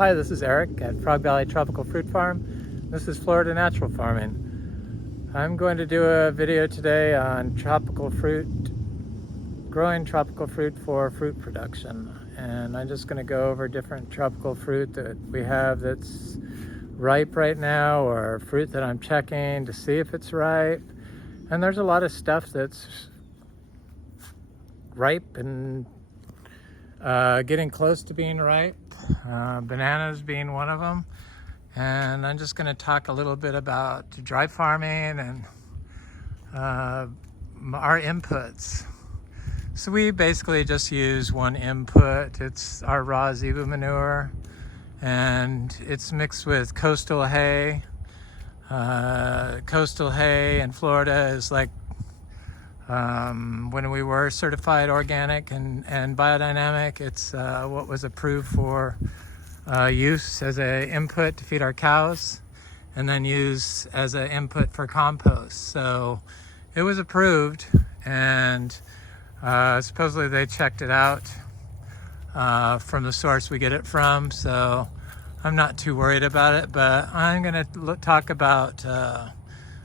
Hi, this is Eric at Frog Valley Tropical Fruit Farm. This is Florida Natural Farming. I'm going to do a video today on tropical fruit, growing tropical fruit for fruit production. And I'm just going to go over different tropical fruit that we have that's ripe right now, or fruit that I'm checking to see if it's ripe. And there's a lot of stuff that's ripe and getting close to being ripe. Bananas being one of them. And I'm just going to talk a little bit about dry farming and our inputs. So we basically just use one input. It's our raw zebu manure, and it's mixed with coastal hay. Coastal hay in Florida is like when we were certified organic and biodynamic, it's what was approved for use as an input to feed our cows, and then use as an input for compost. So it was approved, and supposedly they checked it out from the source we get it from. So I'm not too worried about it, but I'm going to talk about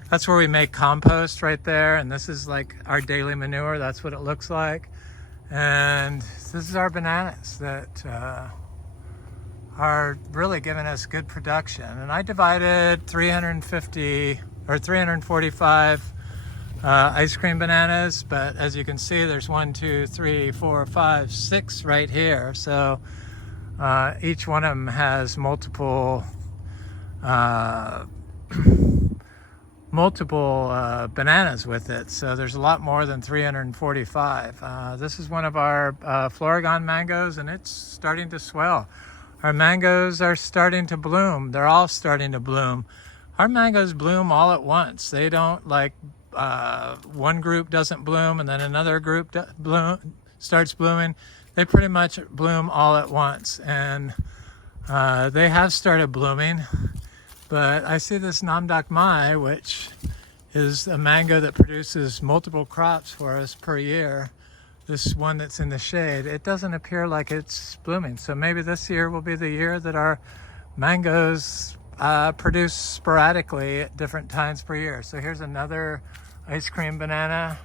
that's where we make compost right there, and this is like our daily manure. That's what it looks like. And this is our bananas that are really giving us good production. And I divided 350 or 345 ice cream bananas, but as you can see, there's 1, 2, 3, 4, 5, 6 right here. So each one of them has multiple bananas with it, so there's a lot more than 345. This is one of our Florigon mangoes, and it's starting to swell. Our mangoes are starting to bloom. They're all starting to bloom. Our mangoes bloom all at once. They don't like one group doesn't bloom and then another group starts blooming. They pretty much bloom all at once, and they have started blooming. But I see this Namdak Mai, which is a mango that produces multiple crops for us per year. This one that's in the shade, it doesn't appear like it's blooming. So maybe this year will be the year that our mangoes produce sporadically at different times per year. So here's another ice cream banana.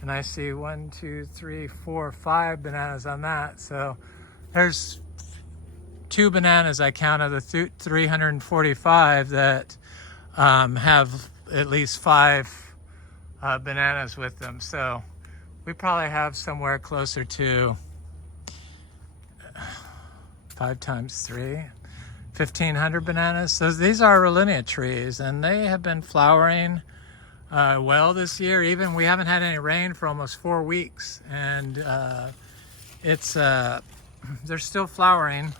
And I see 1, 2, 3, 4, 5 bananas on that. So there's 2 bananas I count of the 345 that have at least 5 bananas with them. So we probably have somewhere closer to 5 times 3, 1,500 bananas. So these are Rollinia trees, and they have been flowering well this year. Even we haven't had any rain for almost 4 weeks, and they're still flowering.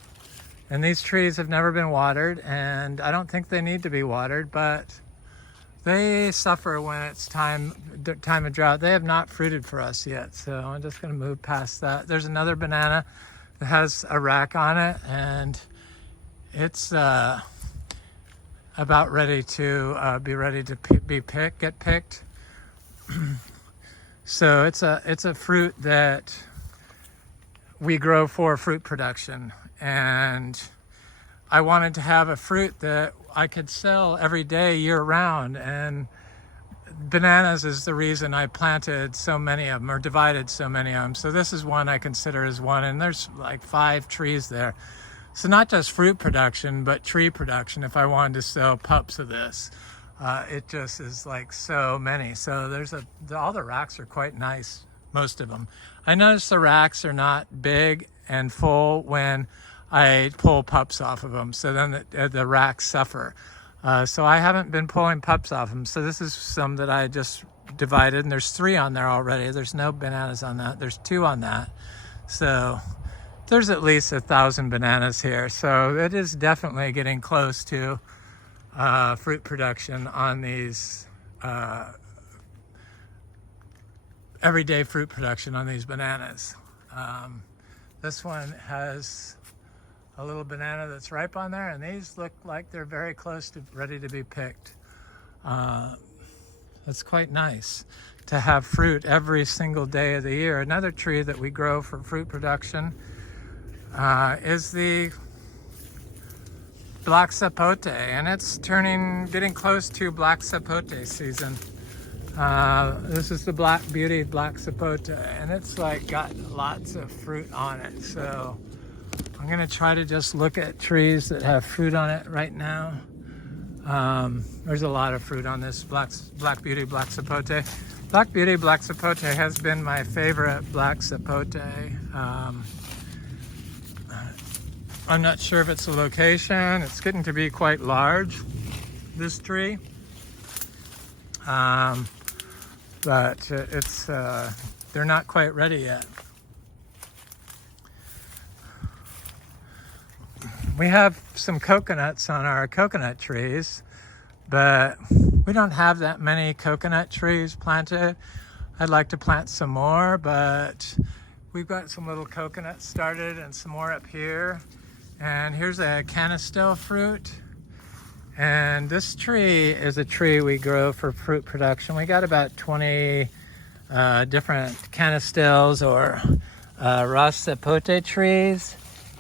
And these trees have never been watered, and I don't think they need to be watered, but they suffer when it's time of drought. They have not fruited for us yet, so I'm just going to move past that. There's another banana that has a rack on it, and it's about ready to get picked. So it's a fruit that we grow for fruit production. And I wanted to have a fruit that I could sell every day, year round. And bananas is the reason I planted so many of them, or divided so many of them. So this is one I consider as one, and there's like 5 trees there. So not just fruit production, but tree production. If I wanted to sell pups of this, it just is like so many. So all the racks are quite nice, most of them. I noticed the racks are not big and full when I pull pups off of them, so then the racks suffer. So I haven't been pulling pups off them. So this is some that I just divided, and there's 3 on there already. There's no bananas on that. There's 2 on that. So there's at least 1,000 bananas here. So it is definitely getting close to fruit production on these, everyday fruit production on these bananas. This one has a little banana that's ripe on there, and these look like they're very close to ready to be picked. That's quite nice to have fruit every single day of the year. Another tree that we grow for fruit production is the Black Sapote, and it's getting close to Black Sapote season. This is the Black Beauty Black Sapote, and it's like got lots of fruit on it. So I'm gonna try to just look at trees that have fruit on it right now. There's a lot of fruit on this Black Beauty Black Sapote. Black Beauty Black Sapote has been my favorite Black Sapote. I'm not sure if it's a location. It's getting to be quite large, this tree. But they're not quite ready yet. We have some coconuts on our coconut trees, but we don't have that many coconut trees planted. I'd like to plant some more, but we've got some little coconuts started and some more up here. And here's a Canistel fruit. And this tree is a tree we grow for fruit production. We got about 20 different Canistels or Ras Sapote trees.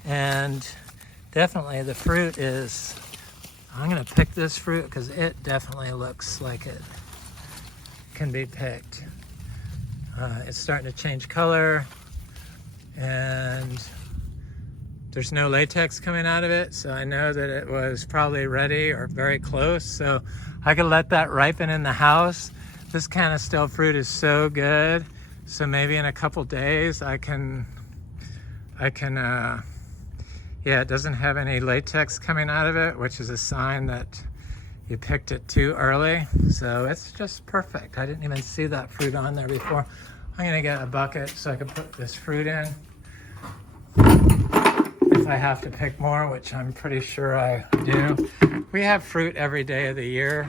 And definitely the fruit is, I'm gonna pick this fruit because it definitely looks like it can be picked. It's starting to change color, and there's no latex coming out of it, so I know that it was probably ready or very close. So I could let that ripen in the house. This Canistel fruit is so good. So maybe in a couple days I can, yeah, it doesn't have any latex coming out of it, which is a sign that you picked it too early. So it's just perfect. I didn't even see that fruit on there before. I'm gonna get a bucket so I can put this fruit in. If I have to pick more, which I'm pretty sure I do. We have fruit every day of the year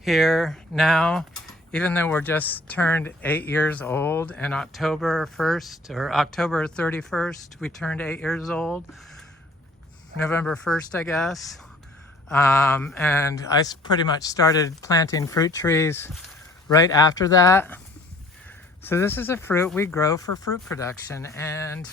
here now, even though we're just turned 8 years old, and October 1st or October 31st, we turned 8 years old. November 1st, I guess. And I pretty much started planting fruit trees right after that. So this is a fruit we grow for fruit production, and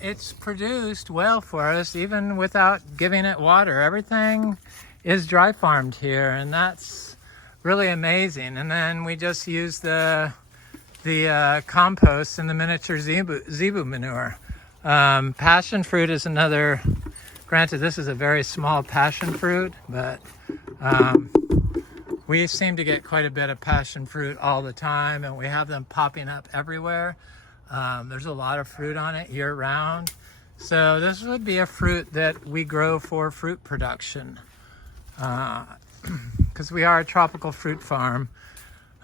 it's produced well for us even without giving it water. Everything is dry farmed here, and that's really amazing. And then we just use the compost and the miniature zebu manure. Passion fruit is another, granted this is a very small passion fruit, but we seem to get quite a bit of passion fruit all the time, and we have them popping up everywhere. There's a lot of fruit on it year round. So this would be a fruit that we grow for fruit production, because we are a tropical fruit farm.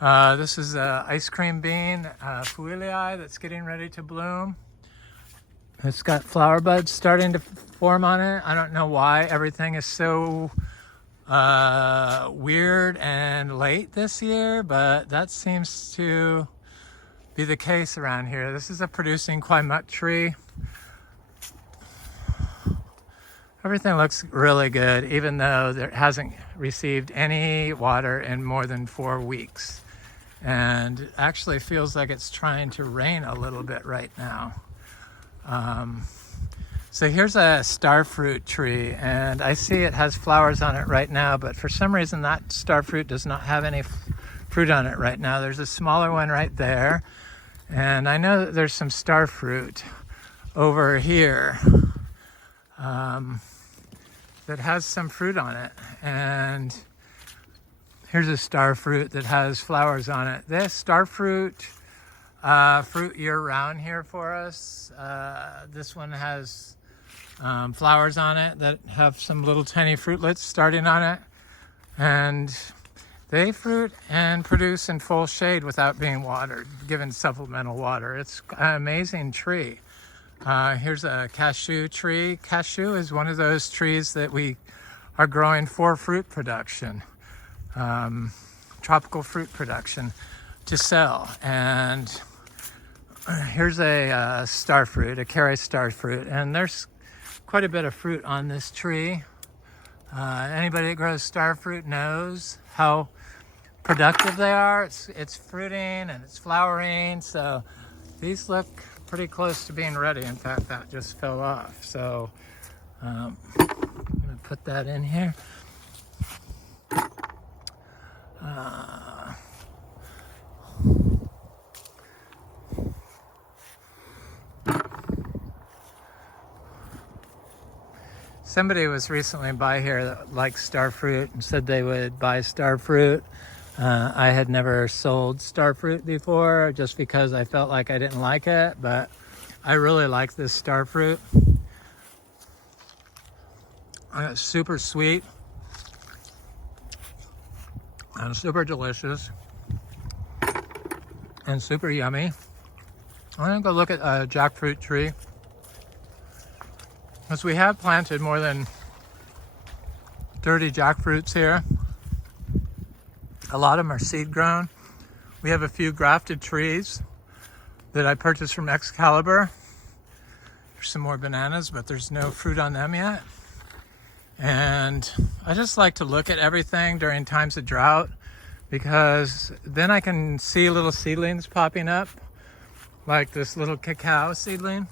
This is an ice cream bean, Fuilii, that's getting ready to bloom. It's got flower buds starting to form on it. I don't know why everything is so weird and late this year, but that seems to be the case around here. This is a producing Kwai tree. Everything looks really good, even though it hasn't received any water in more than 4 weeks. And it actually feels like it's trying to rain a little bit right now. So here's a starfruit tree, and I see it has flowers on it right now, but for some reason that starfruit does not have any fruit on it right now. There's a smaller one right there, and I know that there's some starfruit over here that has some fruit on it. And here's a starfruit that has flowers on it. This starfruit fruit year-round here for us. This one has flowers on it that have some little tiny fruitlets starting on it, and they fruit and produce in full shade without being watered, given supplemental water. It's an amazing tree. Here's a cashew tree. Cashew is one of those trees that we are growing for fruit production, tropical fruit production to sell. And here's a starfruit, a Carrie starfruit, and there's quite a bit of fruit on this tree. Anybody that grows starfruit knows how productive they are. It's fruiting and it's flowering, so these look pretty close to being ready. In fact, that just fell off. So I'm gonna put that in here. Somebody was recently by here that liked star fruit and said they would buy star fruit. I had never sold star fruit before just because I felt like I didn't like it, but I really like this star fruit. It's super sweet and super delicious and super yummy. I'm gonna go look at a jackfruit tree. Because we have planted more than 30 jackfruits here. A lot of them are seed grown. We have a few grafted trees that I purchased from Excalibur. There's some more bananas, but there's no fruit on them yet. And I just like to look at everything during times of drought because then I can see little seedlings popping up, like this little cacao seedling.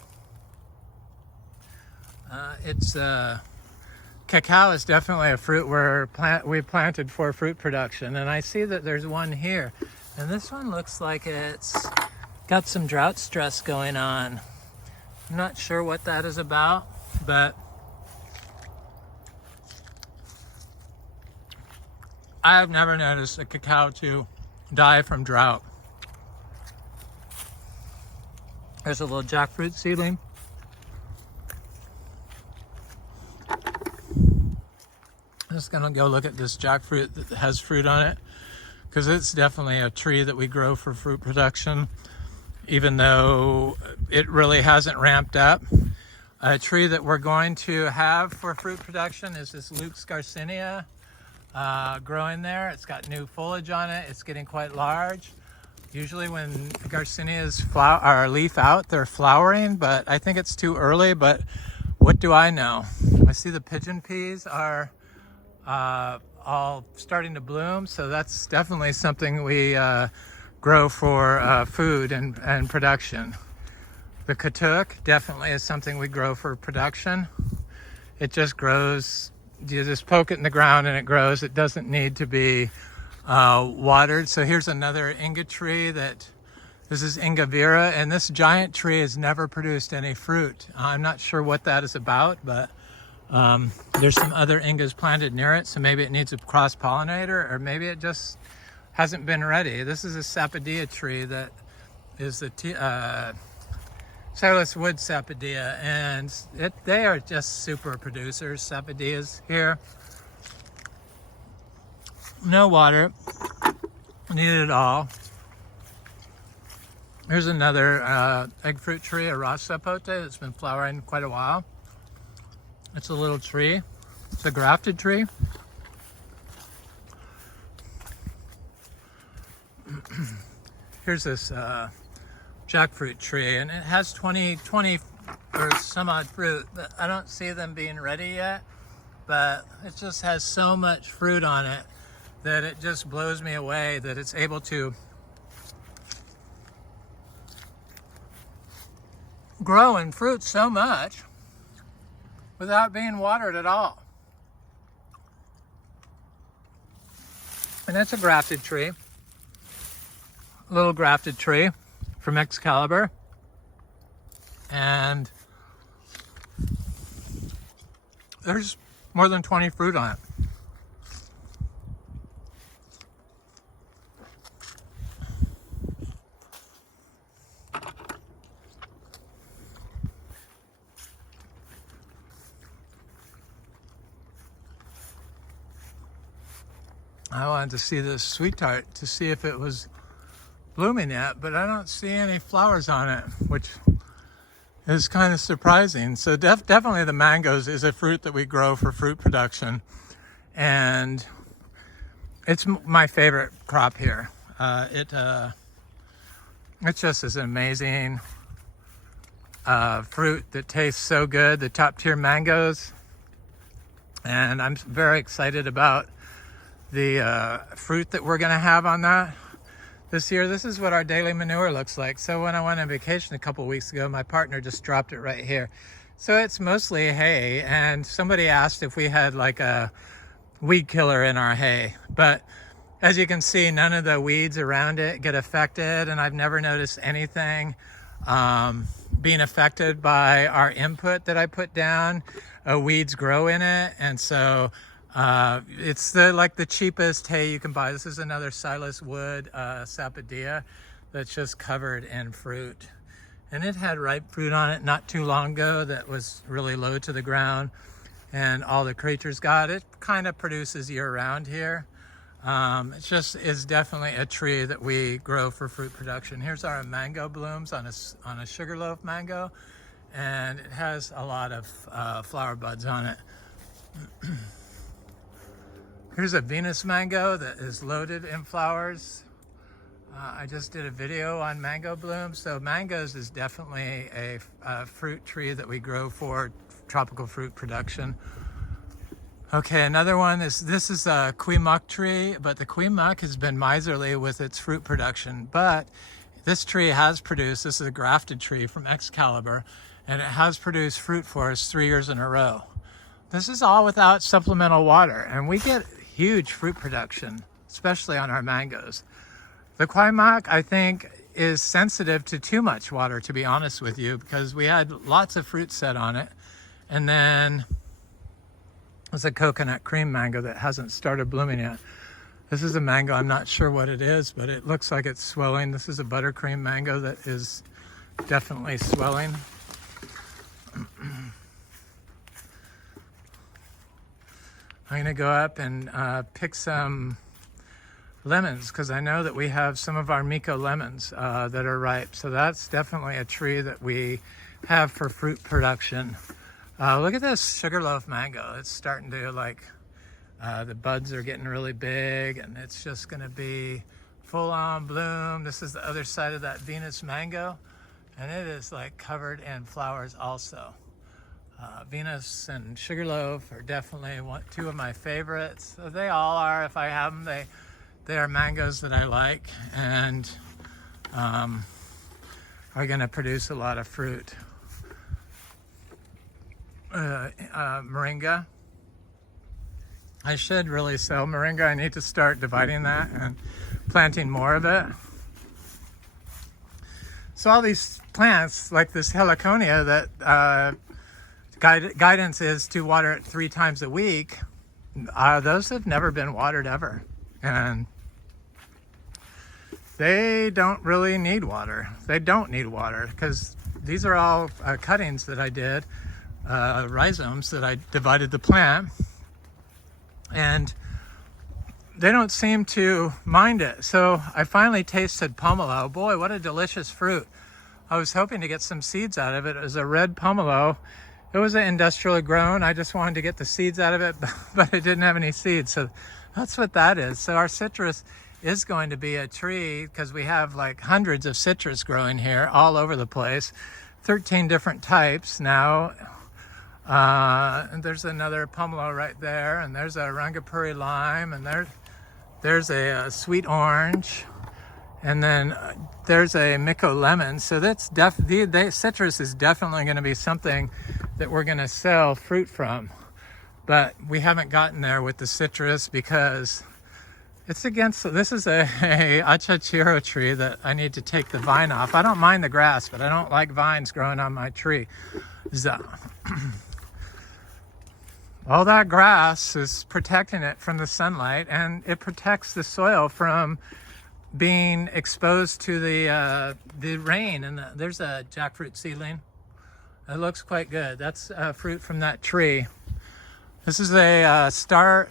Cacao is definitely a fruit we planted for fruit production, and I see that there's one here, and this one looks like it's got some drought stress going on. I'm not sure what that is about, but I've never noticed a cacao to die from drought. There's a little jackfruit seedling. I'm just gonna go look at this jackfruit that has fruit on it because it's definitely a tree that we grow for fruit production, even though it really hasn't ramped up. A tree that we're going to have for fruit production is this Luke's Garcinia growing there. It's got new foliage on it. It's getting quite large. Usually when Garcinias leaf out, they're flowering, but I think it's too early, but what do I know? I see the pigeon peas are all starting to bloom, so that's definitely something we grow for food and production. The katuk definitely is something we grow for production. It just grows, you just poke it in the ground and it grows. It doesn't need to be watered. So here's another Inga tree this is Inga Vero, and this giant tree has never produced any fruit. I'm not sure what that is about, but there's some other Ingas planted near it, so maybe it needs a cross-pollinator, or maybe it just hasn't been ready. This is a sapodilla tree that is the cellulose wood sapodilla, and they are just super producers, sapodillas here. No water needed at all. Here's another egg fruit tree, a Black Sapote, that's been flowering quite a while. It's a little tree. It's a grafted tree. Here's this jackfruit tree, and it has 20 or some odd fruit, but I don't see them being ready yet. But it just has so much fruit on it that it just blows me away that it's able to grow and fruit so much without being watered at all. And it's a grafted tree, a little grafted tree from Excalibur, and there's more than 20 fruit on it. I wanted to see this sweet tart to see if it was blooming yet, but I don't see any flowers on it, which is kind of surprising. So definitely the mangoes is a fruit that we grow for fruit production, and it's my favorite crop here. It just is an amazing fruit that tastes so good, the top tier mangoes, and I'm very excited about the fruit that we're gonna have on that this year. This is what our daily manure looks like. So when I went on vacation a couple weeks ago, my partner just dropped it right here. So it's mostly hay, and somebody asked if we had like a weed killer in our hay, but as you can see, none of the weeds around it get affected, and I've never noticed anything being affected by our input that I put down. Weeds grow in it, and so it's like the cheapest hay you can buy. This is another Silas wood sapodilla that's just covered in fruit. And it had ripe fruit on it not too long ago that was really low to the ground, and all the creatures got it. Kind of produces year-round here. It just is definitely a tree that we grow for fruit production. Here's our mango blooms on a sugarloaf mango, and it has a lot of flower buds on it. Here's a Venus mango that is loaded in flowers. I just did a video on mango blooms. So mangoes is definitely a fruit tree that we grow for tropical fruit production. Okay, another one is, this is a Kwai tree, but the Kwai has been miserly with its fruit production. But this tree has produced, this is a grafted tree from Excalibur, and it has produced fruit for us 3 years in a row. This is all without supplemental water, and we get huge fruit production, especially on our mangoes. The Kwai, I think, is sensitive to too much water, to be honest with you, because we had lots of fruit set on it. And then there's a coconut cream mango that hasn't started blooming yet. This is a mango, I'm not sure what it is, but it looks like it's swelling. This is a buttercream mango that is definitely swelling. I'm gonna go up and pick some lemons, because I know that we have some of our Micco Lemons that are ripe. So that's definitely a tree that we have for fruit production. Look at this sugarloaf mango. It's starting to the buds are getting really big, and it's just gonna be full on bloom. This is the other side of that Venus mango, and it is like covered in flowers also. Venus and sugarloaf are definitely two of my favorites. So they all are, if I have them. They are mangoes that I like, and are going to produce a lot of fruit. Moringa. I should really sell moringa. I need to start dividing that and planting more of it. So all these plants, like this heliconia that guidance is to water it 3 times a week, those have never been watered ever. And they don't really need water. They don't need water, because these are all cuttings that I did, rhizomes that I divided the plant, and they don't seem to mind it. So I finally tasted pomelo. Boy, what a delicious fruit. I was hoping to get some seeds out of it. It was a red pomelo. It was industrially grown. I just wanted to get the seeds out of it, but it didn't have any seeds. So that's what that is. So our citrus is going to be a tree, because we have like hundreds of citrus growing here all over the place. 13 different types now. And there's another pomelo right there, and there's a Rangapuri lime, and there's a sweet orange, and then there's a Micco Lemons. So that's citrus is definitely going to be something that we're going to sell fruit from. But we haven't gotten there with the citrus, because it's against, this is a Achachairu tree that I need to take the vine off. I don't mind the grass, but I don't like vines growing on my tree. So, all that grass is protecting it from the sunlight, and it protects the soil from being exposed to the rain. And there's a jackfruit seedling. It looks quite good. That's fruit from that tree. This is a star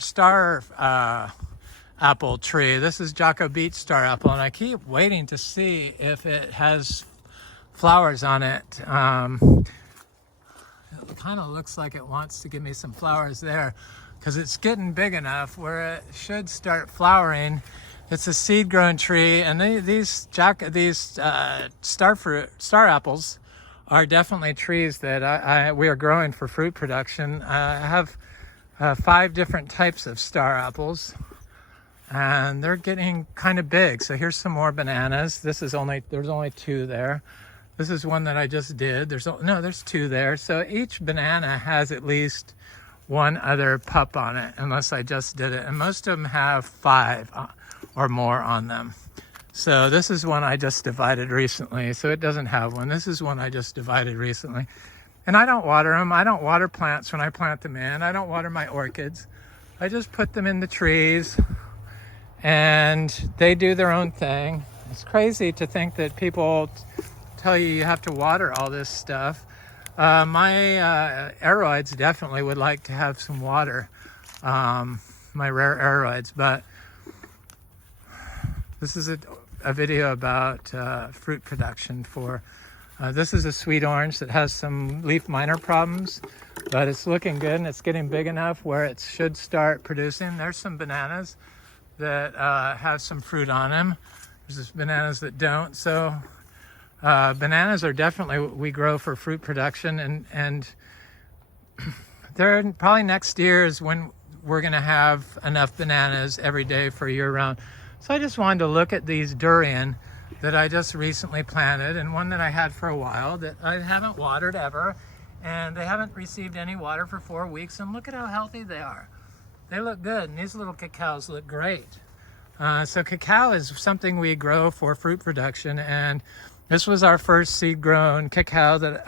apple tree. This is Jocko Beach star apple, and I keep waiting to see if it has flowers on it. It kind of looks like it wants to give me some flowers there, because it's getting big enough where it should start flowering. It's a seed-grown tree, and these star apples are definitely trees that we are growing for fruit production. I have 5 different types of star apples, and they're getting kind of big. So here's some more bananas. There's only 2 there. This is one that I just did. There's two there. So each banana has at least one other pup on it, unless I just did it. And most of them have 5 or more on them. So this is one I just divided recently. So it doesn't have one. This is one I just divided recently. And I don't water them. I don't water plants when I plant them in. I don't water my orchids. I just put them in the trees and they do their own thing. It's crazy to think that people tell you have to water all this stuff. My aeroids definitely would like to have some water, my rare aeroids, but this is a video about fruit production for, this is a sweet orange that has some leaf minor problems, but it's looking good and it's getting big enough where it should start producing. There's some bananas that have some fruit on them. There's bananas that don't. So bananas are definitely what we grow for fruit production, and they're probably next year is when we're going to have enough bananas every day for year round. So I just wanted to look at these durian that I just recently planted, and one that I had for a while that I haven't watered ever, and they haven't received any water for 4 weeks, and look at how healthy they are. They look good, and these little cacaos look great. So cacao is something we grow for fruit production, and this was our first seed-grown cacao that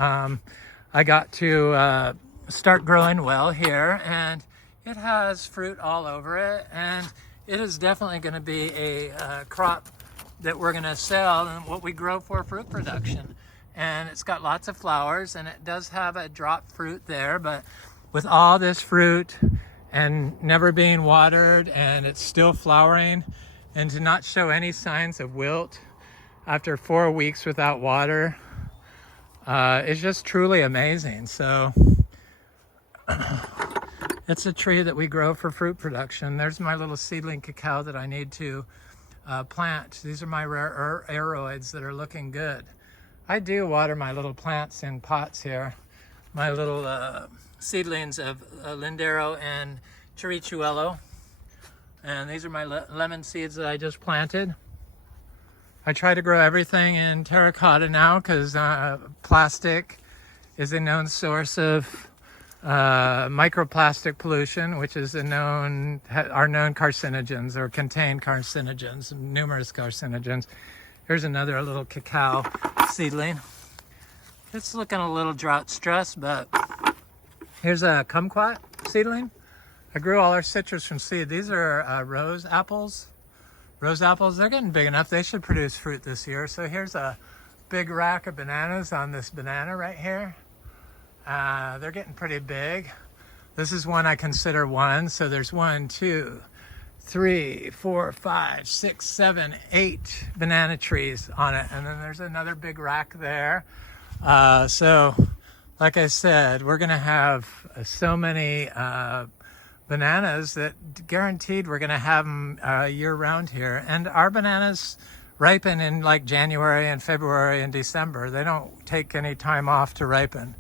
I got to start growing well here, and it has fruit all over it, and it is definitely going to be a crop that we're going to sell and what we grow for fruit production. And it's got lots of flowers, and it does have a drop fruit there, but with all this fruit and never being watered, and it's still flowering, and to not show any signs of wilt after 4 weeks without water, it's just truly amazing. So it's a tree that we grow for fruit production. There's my little seedling cacao that I need to plant. These are my rare aeroids that are looking good. I do water my little plants in pots here. My little seedlings of Lindero and Chirichuelo. And these are my lemon seeds that I just planted. I try to grow everything in terracotta now because plastic is a known source of microplastic pollution, which is are known carcinogens or contain carcinogens, numerous carcinogens. Here's another little cacao seedling. It's looking a little drought stressed, but here's a kumquat seedling. I grew all our citrus from seed. These are rose apples. Rose apples, they're getting big enough. They should produce fruit this year. So here's a big rack of bananas on this banana right here. They're getting pretty big. This is one I consider one. So there's 1, 2, 3, 4, 5, 6, 7, 8 banana trees on it. And then there's another big rack there. So like I said, we're going to have so many bananas that guaranteed we're going to have them year round here. And our bananas ripen in like January and February and December. They don't take any time off to ripen.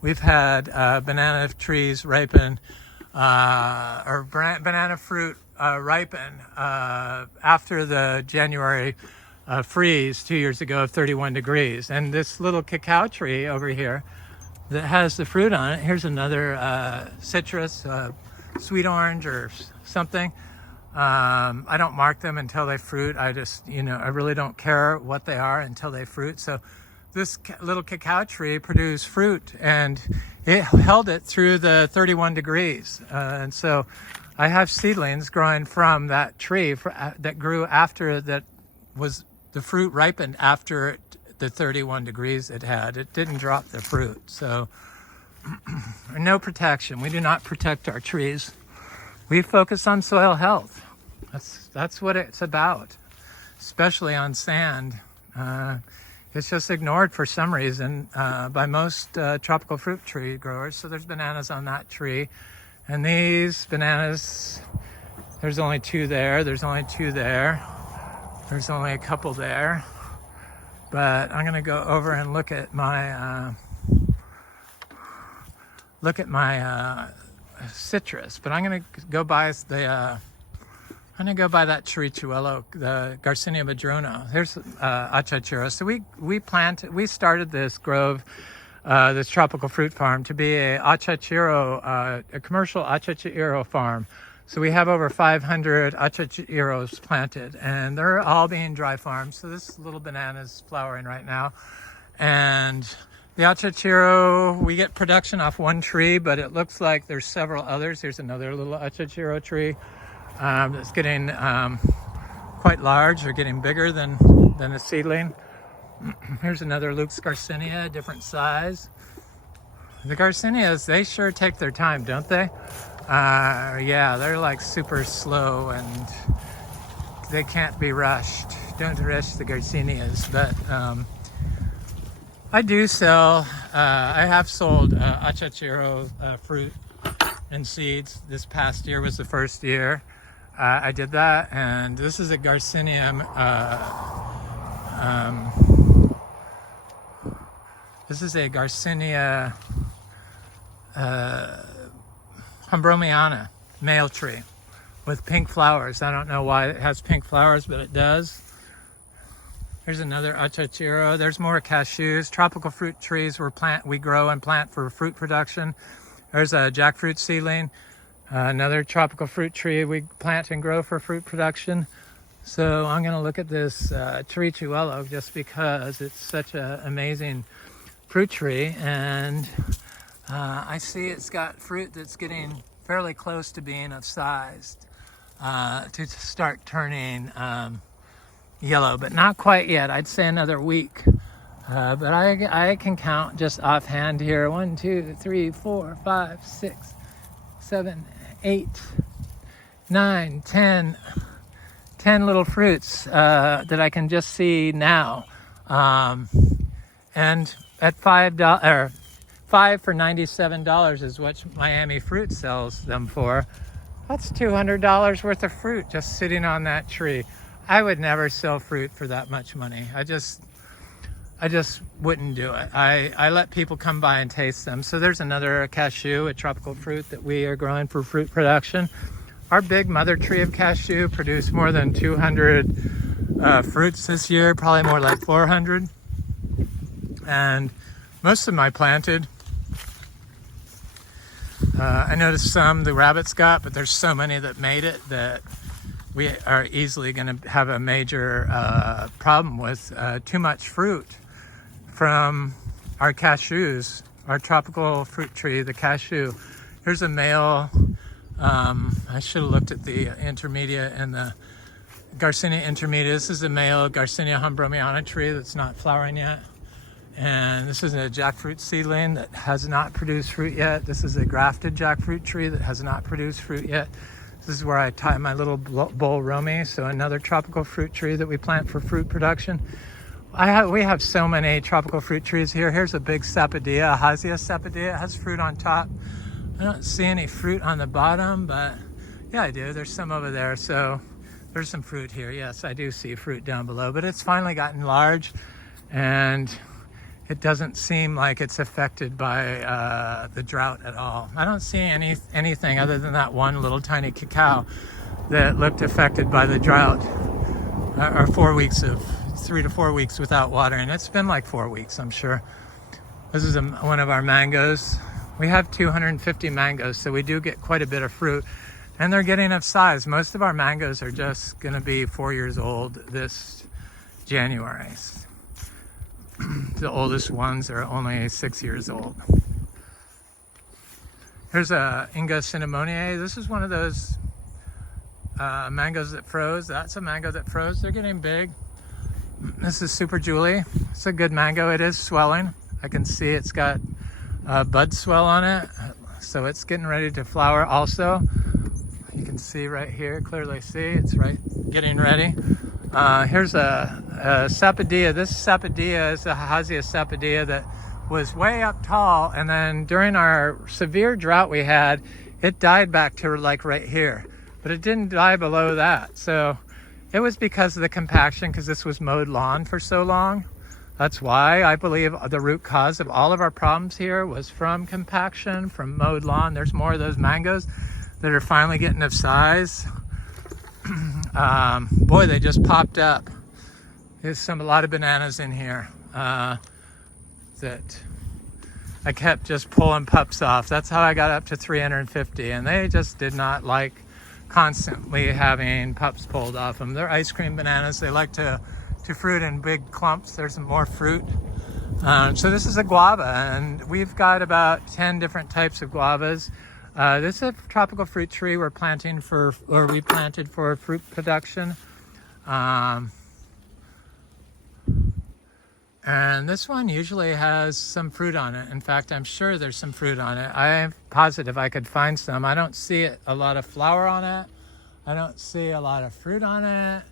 We've had banana trees ripen banana fruit ripen after the January freeze 2 years ago of 31 degrees. And this little cacao tree over here that has the fruit on it, here's another citrus, sweet orange or something. I don't mark them until they fruit. I just, I really don't care what they are until they fruit. So this little cacao tree produced fruit, and it held it through the 31 degrees. And so I have seedlings growing from that tree that grew after that was the fruit ripened after the 31 degrees it had. It didn't drop the fruit. So no protection. We do not protect our trees. We focus on soil health. That's what it's about, especially on sand. It's just ignored for some reason by most tropical fruit tree growers. So there's bananas on that tree. And these bananas, there's only 2 there. There's only 2 there. There's only a couple there. But I'm going to go over and look at my citrus. But I'm going to go by the I'm gonna go by that Chirichuelo, the Garcinia Madruno. Here's Achachairu. So we started this grove, this tropical fruit farm, to be a Achachairu, a commercial Achachairu farm. So we have over 500 Achachairos planted, and they're all being dry farmed. So this little banana is flowering right now, and the Achachairu, we get production off one tree, but it looks like there's several others. Here's another little Achachairu tree. It's getting quite large, or getting bigger than a seedling. Here's another Luke's Garcinia, different size. The Garcinias, they sure take their time, don't they? Yeah, they're like super slow and they can't be rushed. Don't rush the Garcinias, but I do sell, I have sold Achachairu fruit and seeds. This past year was the first year I did that, and this is a Garcinia. This is a Garcinia Humbromiana male tree with pink flowers. I don't know why it has pink flowers, but it does. Here's another Achachairu. There's more cashews. Tropical fruit trees we grow and plant for fruit production. There's a jackfruit seedling. Another tropical fruit tree we plant and grow for fruit production. So I'm going to look at this Chirichuelo just because it's such an amazing fruit tree, and I see it's got fruit that's getting fairly close to being of size to start turning yellow, but not quite yet. I'd say another week. But I can count just offhand here. 1, 2, 3, 4, 5, 6, 7, 8, 9, 10 little fruits that I can just see now. And at $5 or $5 for $97 is what Miami Fruit sells them for. That's $200 worth of fruit just sitting on that tree. I would never sell fruit for that much money. I just wouldn't do it. I let people come by and taste them. So there's another cashew, a tropical fruit that we are growing for fruit production. Our big mother tree of cashew produced more than 200 fruits this year, probably more like 400. And most of them I planted. I noticed some the rabbits got, but there's so many that made it that we are easily going to have a major problem with too much fruit from our cashews, our tropical fruit tree, the cashew. Here's a male, I should have looked at the intermedia and the Garcinia intermedia. This is a male Garcinia Humbromiana tree that's not flowering yet. And this is a jackfruit seedling that has not produced fruit yet. This is a grafted jackfruit tree that has not produced fruit yet. This is where I tie my little bull romy, so another tropical fruit tree that we plant for fruit production. We have so many tropical fruit trees here. Here's a big sapodilla, Achachairu sapodilla. It has fruit on top. I don't see any fruit on the bottom, but yeah, I do. There's some over there, so there's some fruit here. Yes, I do see fruit down below, but it's finally gotten large, and it doesn't seem like it's affected by the drought at all. I don't see anything other than that one little tiny cacao that looked affected by the drought, or 3 to 4 weeks without watering. It's been like 4 weeks, I'm sure. This is one of our mangoes. We have 250 mangoes, so we do get quite a bit of fruit, and they're getting of size. Most of our mangoes are just gonna be 4 years old this January. The oldest ones are only 6 years old. Here's a Inga cinnamoniae. This is one of those mangoes that froze. That's a mango that froze. They're getting big. This is Super Julie. It's a good mango. It is swelling. I can see it's got bud swell on it, so it's getting ready to flower also. You can see right here, clearly see, it's right getting ready. Here's a sapodilla. This sapodilla is a Achachairu sapodilla that was way up tall, and then during our severe drought we had, it died back to like right here, but it didn't die below that. So it was because of the compaction, because this was mowed lawn for so long. That's why I believe the root cause of all of our problems here was from compaction, from mowed lawn. There's more of those mangoes that are finally getting of size. boy, they just popped up. There's a lot of bananas in here that I kept just pulling pups off. That's how I got up to 350, and they just did not like constantly having pups pulled off them. They're ice cream bananas. They like to fruit in big clumps. There's some more fruit. So this is a guava, and we've got about 10 different types of guavas. This is a tropical fruit tree we planted for fruit production. And this one usually has some fruit on it. In fact, I'm sure there's some fruit on it. I'm positive I could find some. I don't see a lot of flower on it. I don't see a lot of fruit on it.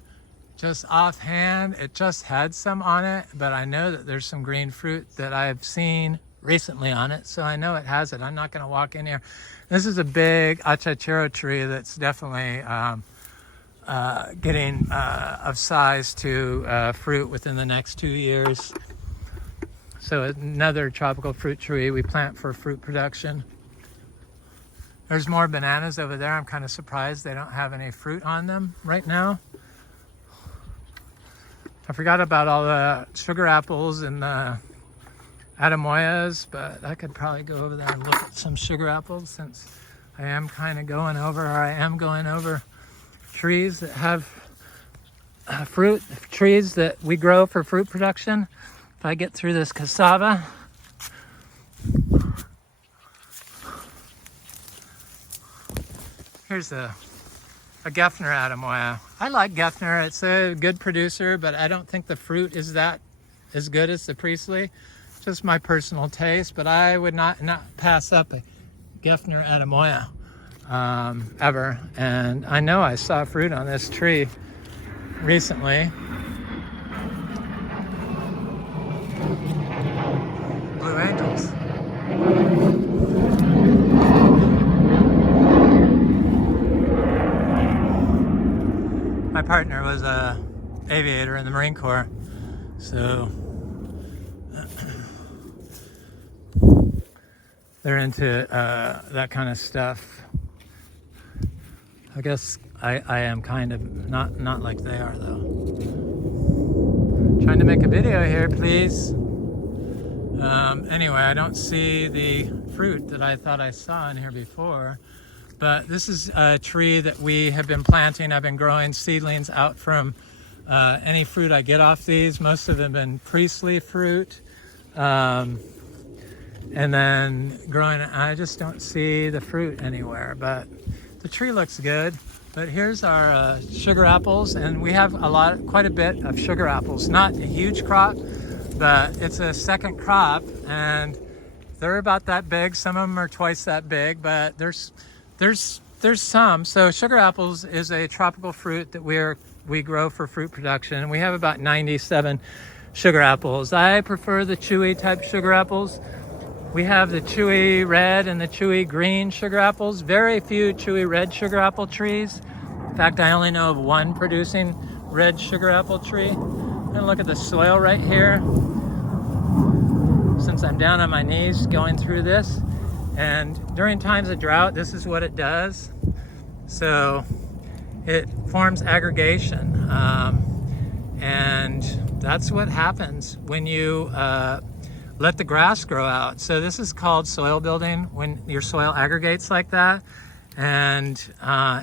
Just offhand, it just had some on it, but I know that there's some green fruit that I've seen recently on it, so I know it has it. I'm not going to walk in here. This is a big Achachairu tree that's definitely getting of size to fruit within the next 2 years. So another tropical fruit tree we plant for fruit production. There's more bananas over there. I'm kind of surprised they don't have any fruit on them right now. I forgot about all the sugar apples and the Adamoyas, but I could probably go over there and look at some sugar apples since I am going over trees that have fruit, trees that we grow for fruit production. If I get through this cassava. Here's a Gefner Adamoya. I like Gefner. It's a good producer, but I don't think the fruit is that as good as the Priestley. Just my personal taste, but I would not pass up a Gefner Adamoya ever. And I know I saw fruit on this tree recently. Blue angels. My partner was a aviator in the Marine Corps, so they're into that kind of stuff. I guess I am kind of not like they are though. Trying to make a video here, please. Anyway, I don't see the fruit that I thought I saw in here before. But this is a tree that we have been planting. I've been growing seedlings out from any fruit I get off these. Most of them have been Priestley fruit. And then growing, I just don't see the fruit anywhere, but the tree looks good. But here's our sugar apples, and we have quite a bit of sugar apples. Not a huge crop, but it's a second crop, and they're about that big. Some of them are twice that big, but there's some. So sugar apples is a tropical fruit that we grow for fruit production, and we have about 97 sugar apples. I prefer the chewy type sugar apples. We have the chewy red and the chewy green sugar apples. Very few chewy red sugar apple trees. In fact, I only know of one producing red sugar apple tree. I'm gonna look at the soil right here. Since I'm down on my knees going through this. And during times of drought, this is what it does. So it forms aggregation. And that's what happens when you let the grass grow out. So this is called soil building, when your soil aggregates like that. And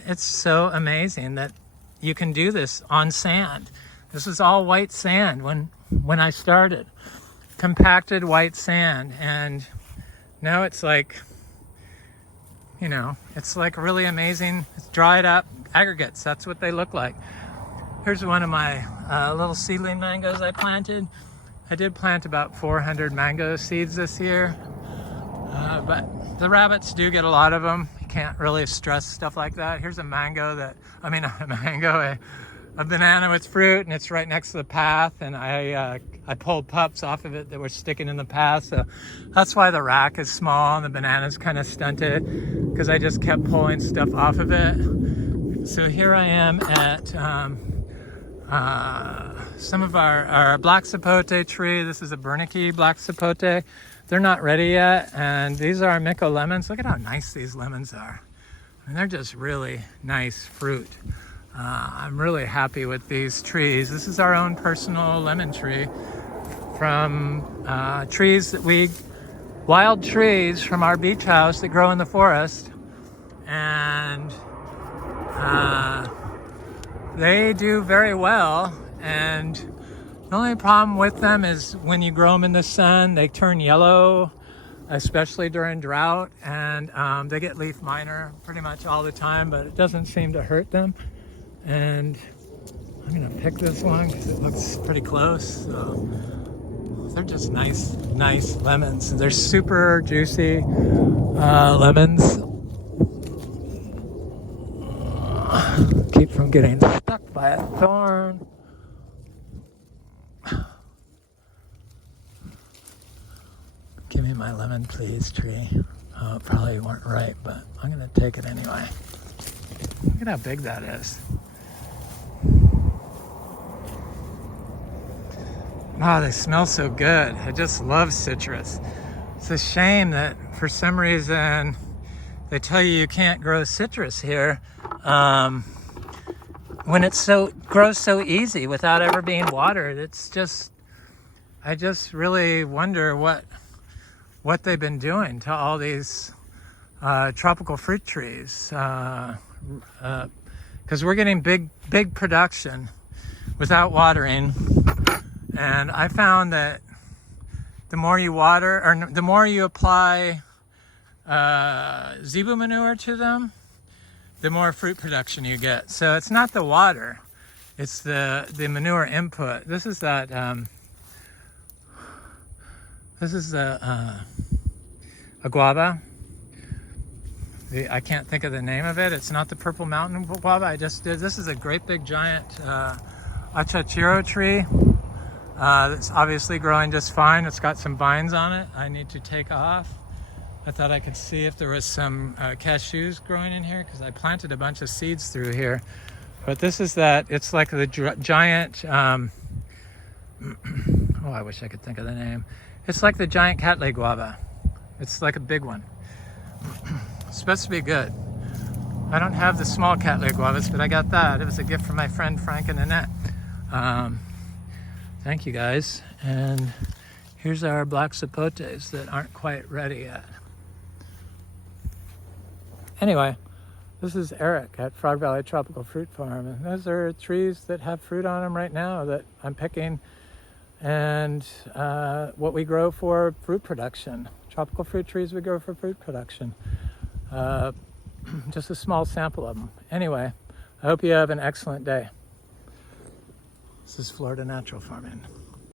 it's so amazing that you can do this on sand. This is all white sand when I started. Compacted white sand. And now it's like, it's like really amazing. It's dried up aggregates. That's what they look like. Here's one of my little seedling mangoes I planted. I did plant about 400 mango seeds this year, but the rabbits do get a lot of them. You can't really stress stuff like that. Here's a banana with fruit, and it's right next to the path, and I pulled pups off of it that were sticking in the path, so that's why the rack is small and the banana's kind of stunted, because I just kept pulling stuff off of it. So here I am at some of our Black Sapote tree. This is a Bernicky Black Sapote. They're not ready yet, and these are our Micco Lemons. Look at how nice these lemons are. I mean, they're just really nice fruit. I'm really happy with these trees. This is our own personal lemon tree from trees that wild trees from our beach house that grow in the forest. And they do very well. And the only problem with them is when you grow them in the sun, they turn yellow, especially during drought, and they get leaf miner pretty much all the time, but it doesn't seem to hurt them. And I'm gonna pick this one because it looks pretty close. So they're just nice lemons. They're super juicy lemons. Keep from getting stuck by a thorn. Give me my lemon, please, tree. Oh, it probably weren't right, but I'm gonna take it anyway. Look at how big that is. Wow, they smell so good. I just love citrus. It's a shame that for some reason they tell you can't grow citrus here when it grows so easy without ever being watered. It's just, I just really wonder what they've been doing to all these tropical fruit trees, because we're getting big production without watering. And I found that the more you water, or the more you apply zebu manure to them, the more fruit production you get. So it's not the water, it's the manure input. This is that a guava. I can't think of the name of it. It's not the purple mountain guava I just did. This is a great big giant Achachairu tree. It's obviously growing just fine. It's got some vines on it I need to take off. I thought I could see if there was some cashews growing in here because I planted a bunch of seeds through here. But this is it's like the giant, oh, I wish I could think of the name. It's like the giant catley guava. It's like a big one. It's supposed to be good. I don't have the small catley guavas, but I got that. It was a gift from my friend Frank and Annette. Thank you guys. And here's our black sapotes that aren't quite ready yet. Anyway, this is Eric at Frog Valley Tropical Fruit Farm. And those are trees that have fruit on them right now that I'm picking, and what we grow for fruit production. Tropical fruit trees we grow for fruit production. Just a small sample of them. Anyway, I hope you have an excellent day. This is Florida Natural Farming.